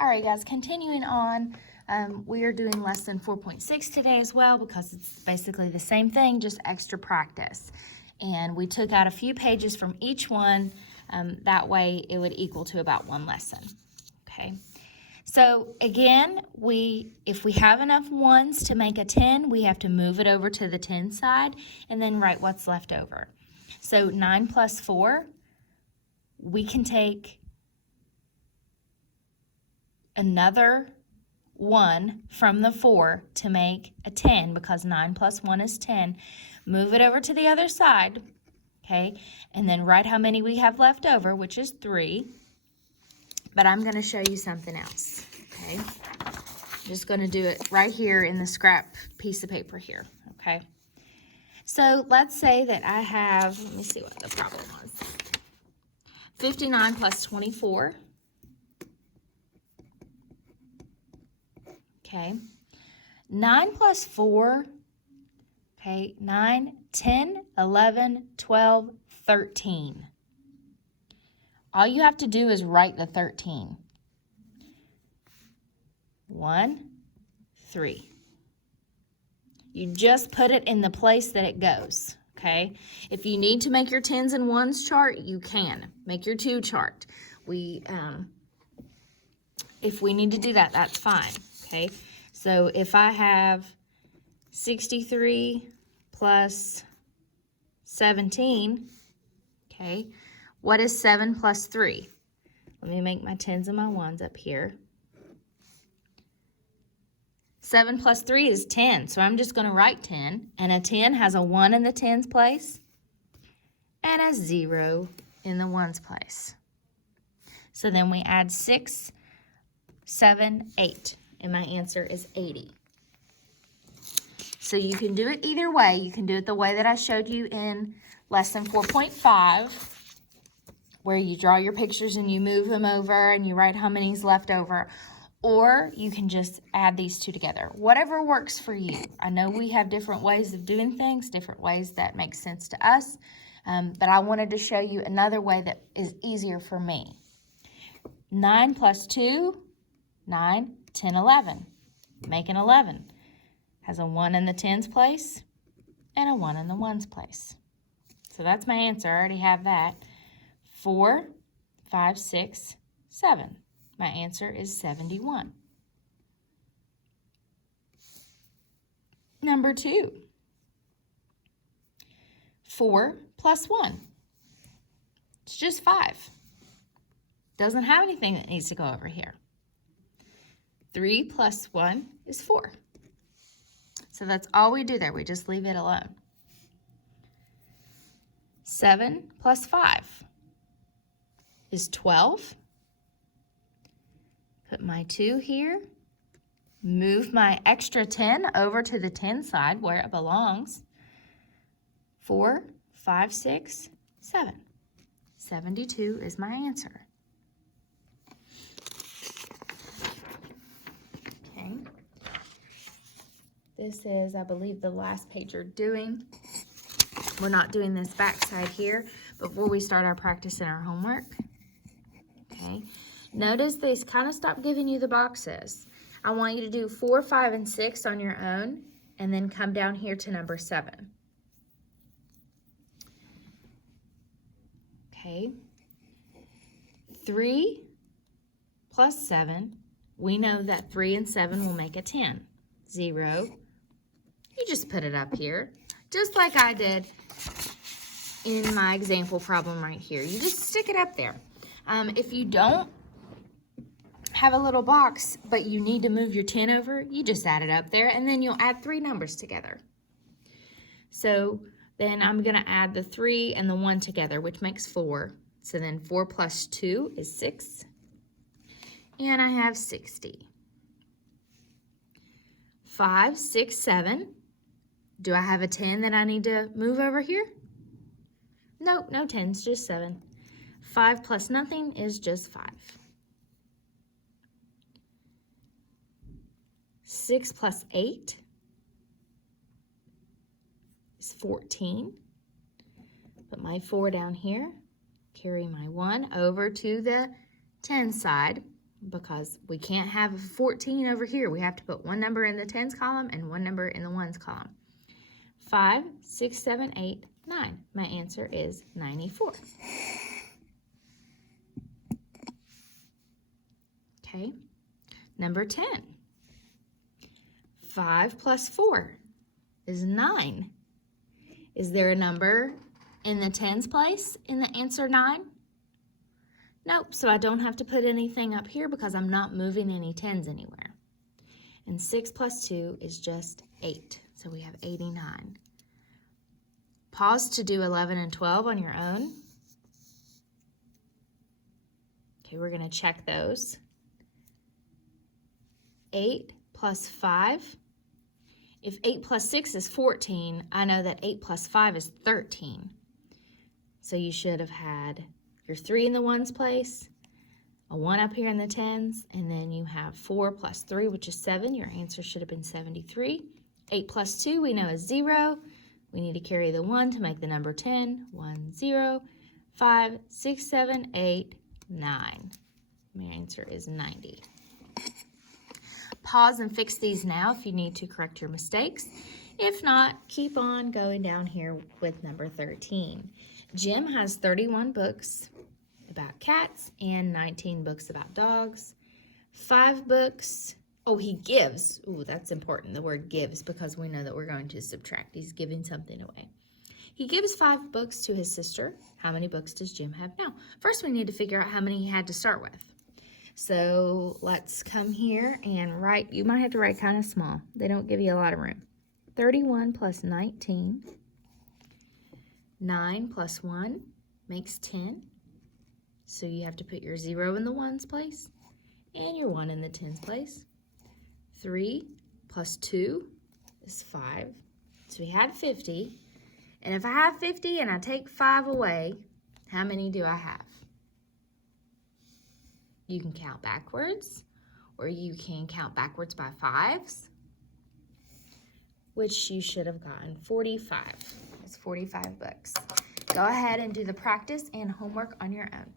All right, guys, continuing on, we are doing lesson 4.6 today as well because it's basically the same thing, just extra practice. And we took out a few pages from each one. That way it would equal to about one lesson. Okay. So again, if we have enough ones to make a 10, we have to move it over to the 10 side and then write what's left over. So 9 plus 4, we can take another 1 from the 4 to make a 10 because 9 plus 1 is 10. Move it over to the other side, okay, and then write how many we have left over, which is 3. But I'm going to show you something else, okay? I'm just going to do it right here in the scrap piece of paper here, okay? So let's say that I have, let me see what the problem was. 59 plus 24. Okay. 9 plus 4, okay, 9, 10, 11, 12, 13. All you have to do is write the 13. 1, 3. You just put it in the place that it goes, okay? If you need to make your 10s and 1s chart, you can. Make your 2 chart. If we need to do that, that's fine, okay? So if I have 63 plus 17, okay, what is 7 plus 3? Let me make my 10s and my 1s up here. 7 plus 3 is 10, so I'm just going to write 10. And a 10 has a 1 in the 10's place and a 0 in the 1's place. So then we add 6, 7, 8, and my answer is 80. So you can do it either way. You can do it the way that I showed you in lesson 4.5, where you draw your pictures and you move them over and you write how many's left over. Or you can just add these two together. Whatever works for you. I know we have different ways of doing things, different ways that make sense to us, but I wanted to show you another way that is easier for me. 9 plus 2, 9, 10, 11. Make an 11. Has a 1 in the 10's place and a 1 in the 1's place. So that's my answer. I already have that. 4, 5, 6, 7. My answer is 71. Number 2. 4 plus 1. It's just 5. Doesn't have anything that needs to go over here. 3 plus 1 is 4. So that's all we do there. We just leave it alone. 7 plus 5 is 12. Put my 2 here. Move my extra 10 over to the 10 side where it belongs. 4, 5, 6, 7. 72 is my answer. Okay. This is, I believe, the last page you're doing. We're not doing this back side here before we start our practice and our homework. Okay. Notice they kind of stop giving you the boxes. I want you to do 4, 5, and 6 on your own, and then come down here to number 7. Okay. 3 plus 7. We know that 3 and 7 will make a 10. 0. You just put it up here, just like I did in my example problem right here. You just stick it up there. If you don't have a little box, but you need to move your 10 over, you just add it up there, and then you'll add 3 numbers together. So then I'm going to add the 3 and the 1 together, which makes 4. So then 4 plus 2 is 6, and I have 60. 5, 6, 7. Do I have a 10 that I need to move over here? Nope, no 10s, just 7. 5 plus nothing is just 5. 6 plus 8 is 14. Put my 4 down here. Carry my 1 over to the 10 side. because we can't have 14 over here. We have to put one number in the tens column and one number in the ones column. 5, 6, 7, 8, 9. My answer is 94. Okay, number 10. 5 plus 4 is 9. Is there a number in the tens place in the answer 9? Nope, so I don't have to put anything up here because I'm not moving any tens anywhere. And 6 plus 2 is just 8, so we have 89. Pause to do 11 and 12 on your own. Okay, we're going to check those. 8 plus 5. If 8 plus 6 is 14, I know that 8 plus 5 is 13. So you should have had your 3 in the ones place, a 1 up here in the tens, and then you have 4 plus 3, which is 7. Your answer should have been 73. 8 plus 2 we know is 0. We need to carry the 1 to make the number 10. 1, 0, 5, 6, 7, 8, 9. My answer is 90. Pause and fix these now if you need to correct your mistakes. If not, keep on going down here with number 13. Jim has 31 books about cats and 19 books about dogs. 5 books, he gives. Ooh, that's important, the word gives, because we know that we're going to subtract. He's giving something away. He gives 5 books to his sister. How many books does Jim have now? First, we need to figure out how many he had to start with. So let's come here and write. You might have to write kind of small. They don't give you a lot of room. 31 plus 19. 9 plus 1 makes 10. So you have to put your 0 in the ones place and your 1 in the tens place. 3 plus 2 is 5. So we had 50. And if I have 50 and I take 5 away, how many do I have? You can count backwards, or you can count backwards by 5s, which you should have gotten 45. It's 45 books. Go ahead and do the practice and homework on your own.